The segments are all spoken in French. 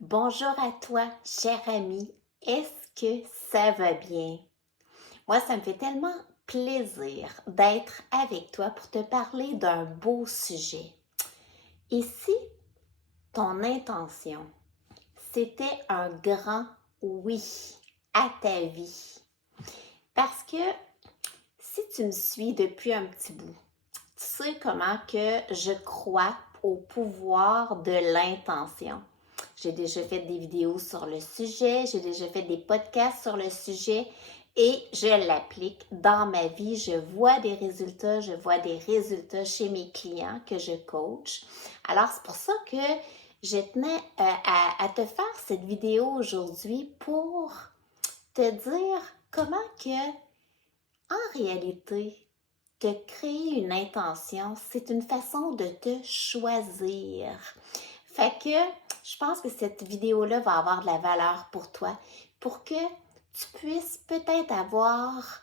Bonjour à toi, cher ami. Est-ce que ça va bien? Moi, ça me fait tellement plaisir d'être avec toi pour te parler d'un beau sujet. Et si ton intention, c'était un grand oui à ta vie? Parce que si tu me suis depuis un petit bout, tu sais comment que je crois au pouvoir de l'intention. J'ai déjà fait des vidéos sur le sujet, j'ai déjà fait des podcasts sur le sujet et je l'applique dans ma vie. Je vois des résultats chez mes clients que je coach. Alors, c'est pour ça que je tenais à te faire cette vidéo aujourd'hui pour te dire comment que, en réalité, te créer une intention, c'est une façon de te choisir. Fait que je pense que cette vidéo-là va avoir de la valeur pour toi, pour que tu puisses peut-être avoir,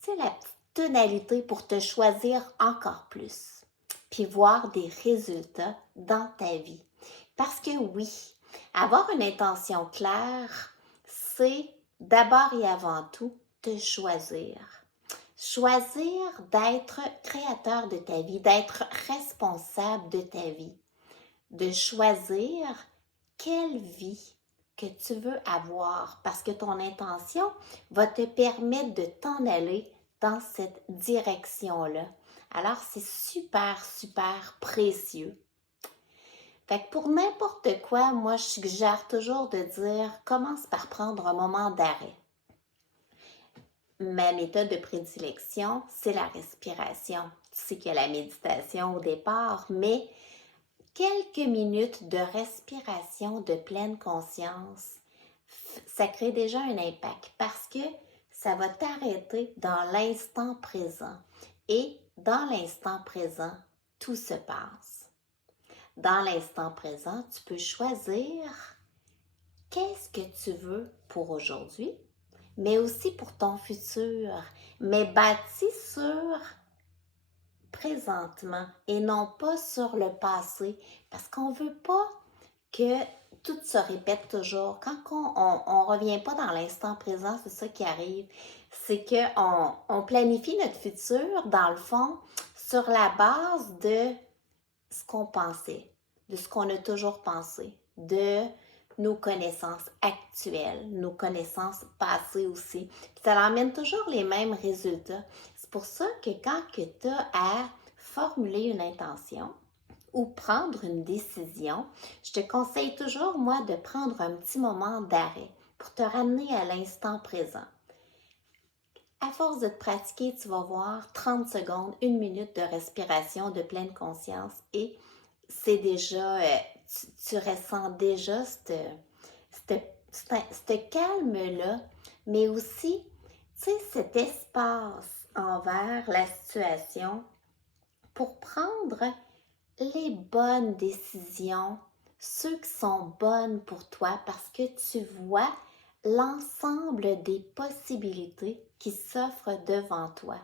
tu sais, la petite tonalité pour te choisir encore plus, puis voir des résultats dans ta vie. Parce que oui, avoir une intention claire, c'est d'abord et avant tout te choisir. Choisir d'être créateur de ta vie, d'être responsable de ta vie, de choisir quelle vie que tu veux avoir parce que ton intention va te permettre de t'en aller dans cette direction-là. Alors, c'est super, super précieux. Fait que pour n'importe quoi, moi, je suggère toujours de dire commence par prendre un moment d'arrêt. Ma méthode de prédilection, c'est la respiration. Tu sais qu'il y a la méditation au départ, mais quelques minutes de respiration de pleine conscience, ça crée déjà un impact parce que ça va t'arrêter dans l'instant présent. Et dans l'instant présent, tout se passe. Dans l'instant présent, tu peux choisir qu'est-ce que tu veux pour aujourd'hui, mais aussi pour ton futur, mais bâti sur présentement et non pas sur le passé, parce qu'on ne veut pas que tout se répète toujours. Quand on revient pas dans l'instant présent, c'est ça qui arrive, c'est qu'on planifie notre futur, dans le fond, sur la base de ce qu'on pensait, de ce qu'on a toujours pensé, de nos connaissances actuelles, nos connaissances passées aussi. Puis ça emmène toujours les mêmes résultats. C'est pour ça que quand tu as à formuler une intention ou prendre une décision, je te conseille toujours, moi, de prendre un petit moment d'arrêt pour te ramener à l'instant présent. À force de te pratiquer, tu vas voir 30 secondes, 1 minute de respiration de pleine conscience et c'est déjà, tu ressens déjà ce calme-là, mais aussi, tu sais, cet espace envers la situation pour prendre les bonnes décisions, ceux qui sont bonnes pour toi parce que tu vois l'ensemble des possibilités qui s'offrent devant toi.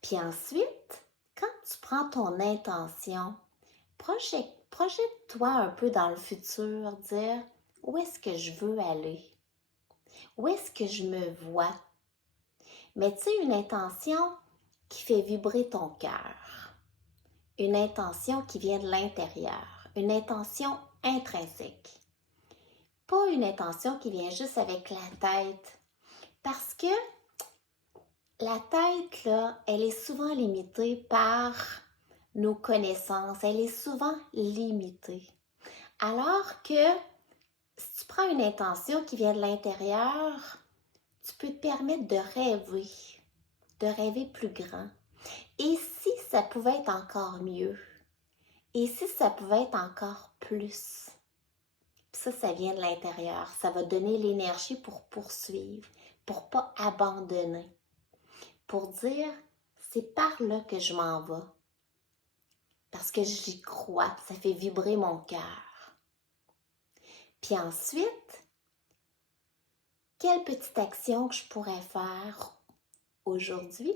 Puis ensuite, quand tu prends ton intention, projette-toi un peu dans le futur, dire où est-ce que je veux aller, où est-ce que je me vois. Mais tu sais, une intention qui fait vibrer ton cœur, une intention qui vient de l'intérieur, une intention intrinsèque, pas une intention qui vient juste avec la tête, parce que la tête, là, elle est souvent limitée par nos connaissances, elle est souvent limitée. Alors que si tu prends une intention qui vient de l'intérieur, tu peux te permettre de rêver plus grand. Et si ça pouvait être encore mieux? Et si ça pouvait être encore plus? Ça vient de l'intérieur. Ça va donner l'énergie pour poursuivre, pour ne pas abandonner, pour dire, c'est par là que je m'en vais. Parce que j'y crois, ça fait vibrer mon cœur. Puis ensuite, quelle petite action que je pourrais faire aujourd'hui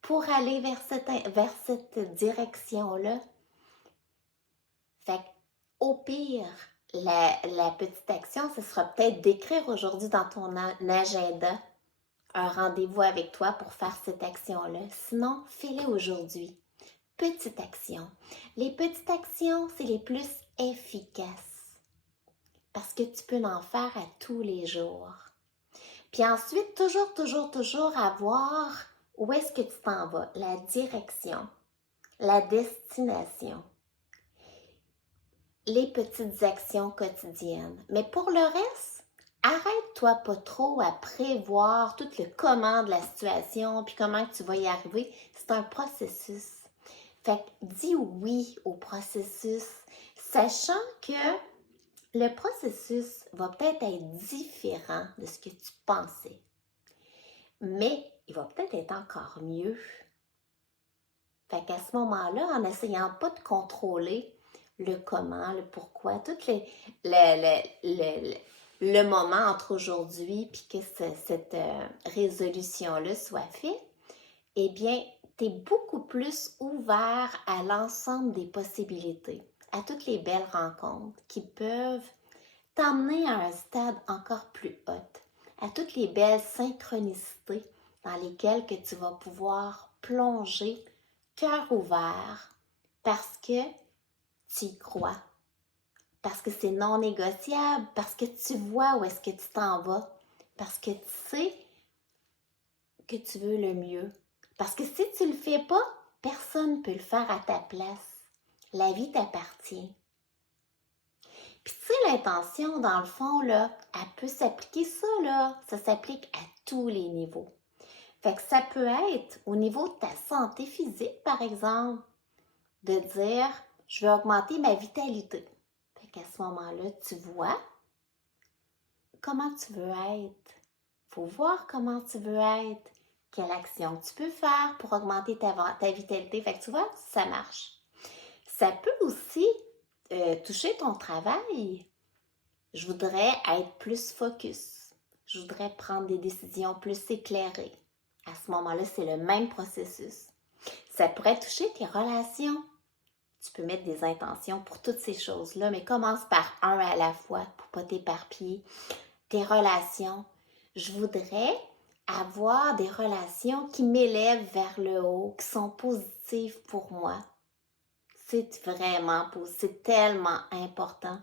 pour aller vers cette direction-là? Fait au pire, La petite action, ce sera peut-être d'écrire aujourd'hui dans ton agenda un rendez-vous avec toi pour faire cette action-là. Sinon, fais-le aujourd'hui. Petite action. Les petites actions, c'est les plus efficaces parce que tu peux en faire à tous les jours. Puis ensuite, toujours avoir où est-ce que tu t'en vas, la direction, la destination, les petites actions quotidiennes. Mais pour le reste, arrête-toi pas trop à prévoir tout le comment de la situation, puis comment tu vas y arriver. C'est un processus. Fait que dis oui au processus, sachant que le processus va peut-être être différent de ce que tu pensais. Mais il va peut-être être encore mieux. Fait qu'à ce moment-là, en n'essayant pas de contrôler le comment, le pourquoi, tout le moment entre aujourd'hui puis que cette résolution-là soit faite, eh bien, tu es beaucoup plus ouvert à l'ensemble des possibilités, à toutes les belles rencontres qui peuvent t'emmener à un stade encore plus haut, à toutes les belles synchronicités dans lesquelles que tu vas pouvoir plonger cœur ouvert parce que tu y crois, parce que c'est non négociable, parce que tu vois où est-ce que tu t'en vas, parce que tu sais que tu veux le mieux. Parce que si tu le fais pas, personne ne peut le faire à ta place. La vie t'appartient. Puis tu sais, l'intention, dans le fond, là, elle peut s'appliquer ça, là. Ça s'applique à tous les niveaux. Fait que ça peut être au niveau de ta santé physique, par exemple, de dire, je vais augmenter ma vitalité. Fait qu'à ce moment-là, tu vois comment tu veux être. Faut voir comment tu veux être. Quelle action tu peux faire pour augmenter ta vitalité. Fait que tu vois, ça marche. Ça peut aussi toucher ton travail. Je voudrais être plus focus. Je voudrais prendre des décisions plus éclairées. À ce moment-là, c'est le même processus. Ça pourrait toucher tes relations. Tu peux mettre des intentions pour toutes ces choses-là, mais commence par un à la fois pour ne pas t'éparpiller. Tes relations. Je voudrais avoir des relations qui m'élèvent vers le haut, qui sont positives pour moi. C'est vraiment positif, c'est tellement important.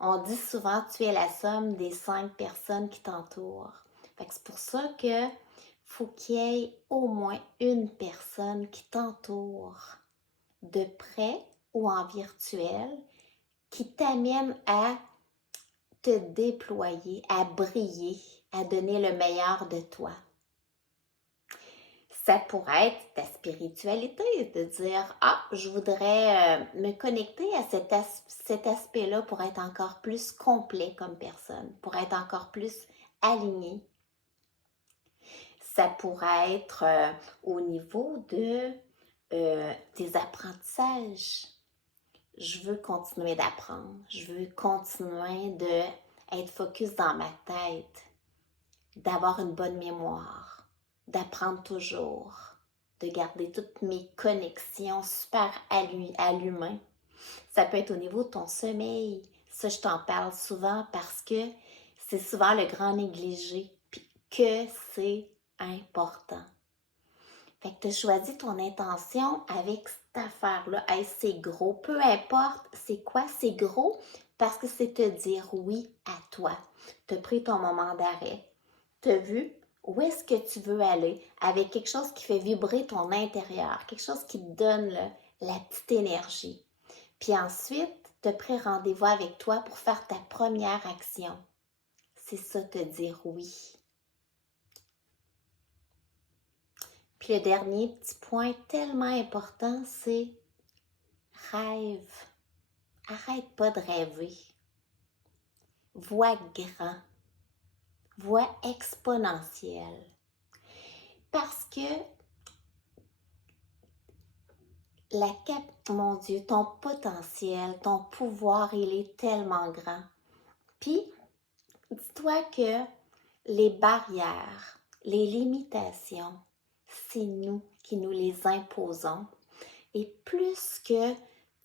On dit souvent tu es la somme des 5 personnes qui t'entourent. C'est pour ça que faut qu'il y ait au moins une personne qui t'entoure de près ou en virtuel qui t'amène à te déployer, à briller, à donner le meilleur de toi. Ça pourrait être ta spiritualité, de dire « Ah, je voudrais me connecter à cet aspect-là pour être encore plus complet comme personne, pour être encore plus aligné. » Ça pourrait être au niveau de tes apprentissages. Je veux continuer d'apprendre, je veux continuer d'être focus dans ma tête, d'avoir une bonne mémoire, d'apprendre toujours, de garder toutes mes connexions super à l'humain. Ça peut être au niveau de ton sommeil. Ça, je t'en parle souvent parce que c'est souvent le grand négligé, puis que c'est important. Fait que tu as choisi ton intention avec cette affaire-là. Hey, c'est gros. Peu importe c'est quoi, c'est gros parce que c'est te dire oui à toi. Tu as pris ton moment d'arrêt. Tu as vu où est-ce que tu veux aller avec quelque chose qui fait vibrer ton intérieur, quelque chose qui te donne la petite énergie. Puis ensuite, tu as pris rendez-vous avec toi pour faire ta première action. C'est ça, te dire oui. Puis le dernier petit point tellement important, c'est rêve. Arrête pas de rêver. Vois grand. Vois exponentiel. Parce que mon Dieu, ton potentiel, ton pouvoir, il est tellement grand. Puis, dis-toi que les barrières, les limitations, c'est nous qui nous les imposons. Et plus que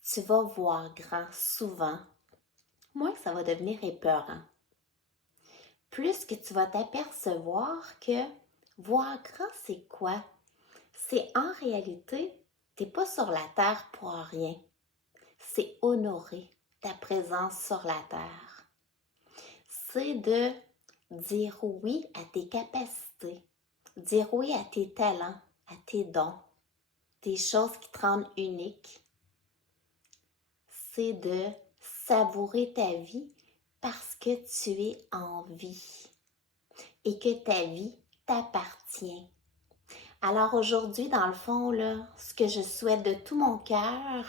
tu vas voir grand souvent, moins ça va devenir épeurant. Plus que tu vas t'apercevoir que voir grand, c'est quoi? C'est en réalité, tu n'es pas sur la terre pour rien. C'est honorer ta présence sur la terre. C'est de dire oui à tes capacités, dire oui à tes talents, à tes dons, des choses qui te rendent unique. C'est de savourer ta vie parce que tu es en vie et que ta vie t'appartient. Alors aujourd'hui, dans le fond, là, ce que je souhaite de tout mon cœur,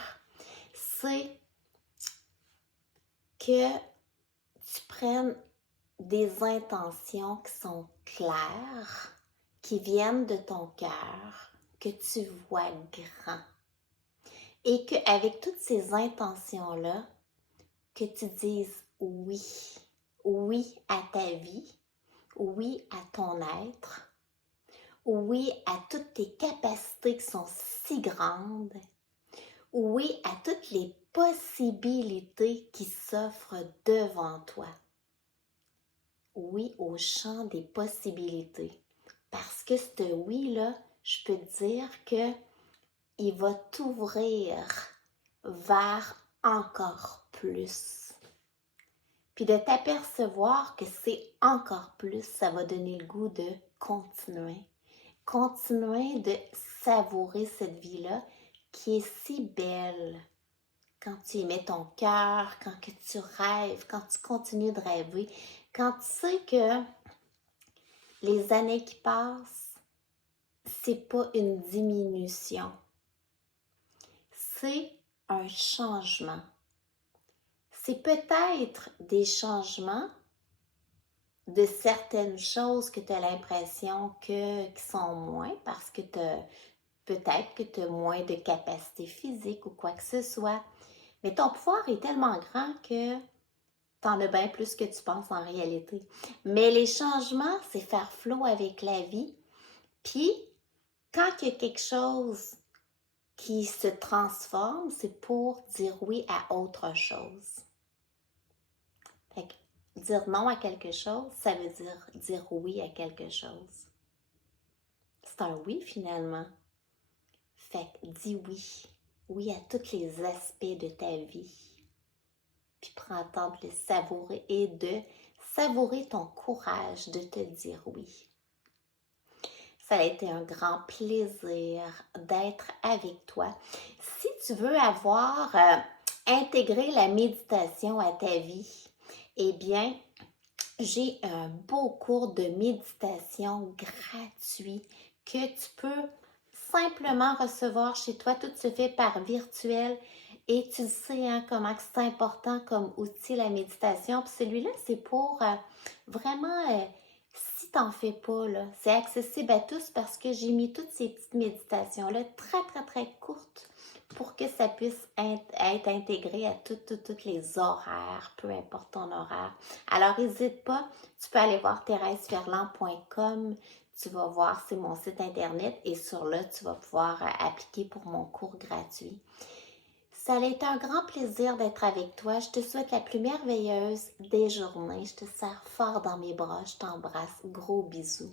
c'est que tu prennes des intentions qui sont claires, qui viennent de ton cœur, que tu vois grand. Et qu'avec toutes ces intentions-là, que tu dises oui, oui à ta vie, oui à ton être, oui à toutes tes capacités qui sont si grandes, oui à toutes les possibilités qui s'offrent devant toi. Oui au champ des possibilités. Parce que ce oui-là, je peux te dire que il va t'ouvrir vers encore plus. Puis de t'apercevoir que c'est encore plus, ça va donner le goût de continuer. Continuer de savourer cette vie-là qui est si belle. Quand tu y mets ton cœur, quand que tu rêves, quand tu continues de rêver, quand tu sais que les années qui passent, c'est pas une diminution, c'est un changement. C'est peut-être des changements de certaines choses que tu as l'impression qui sont moins parce que peut-être que tu as moins de capacité physique ou quoi que ce soit. Mais ton pouvoir est tellement grand que tu en as bien plus que tu penses en réalité. Mais les changements, c'est faire flot avec la vie. Puis, quand il y a quelque chose qui se transforme, c'est pour dire oui à autre chose. Fait que dire non à quelque chose, ça veut dire oui à quelque chose. C'est un oui finalement. Fait que dis oui. Oui à tous les aspects de ta vie. Puis prends le temps de les savourer et de savourer ton courage de te dire oui. Ça a été un grand plaisir d'être avec toi. Si tu veux avoir intégré la méditation à ta vie, eh bien, j'ai un beau cours de méditation gratuit que tu peux simplement recevoir chez toi. Tout se fait par virtuel et tu sais hein, comment c'est important comme outil la méditation. Puis celui-là, c'est pour vraiment, si tu n'en fais pas, là, c'est accessible à tous parce que j'ai mis toutes ces petites méditations-là très, très, très courtes pour que ça puisse être intégré à tous les horaires, peu importe ton horaire. Alors, n'hésite pas, tu peux aller voir thérèseferland.com, tu vas voir, c'est mon site internet et sur là, tu vas pouvoir appliquer pour mon cours gratuit. Ça a été un grand plaisir d'être avec toi. Je te souhaite la plus merveilleuse des journées. Je te serre fort dans mes bras, je t'embrasse. Gros bisous.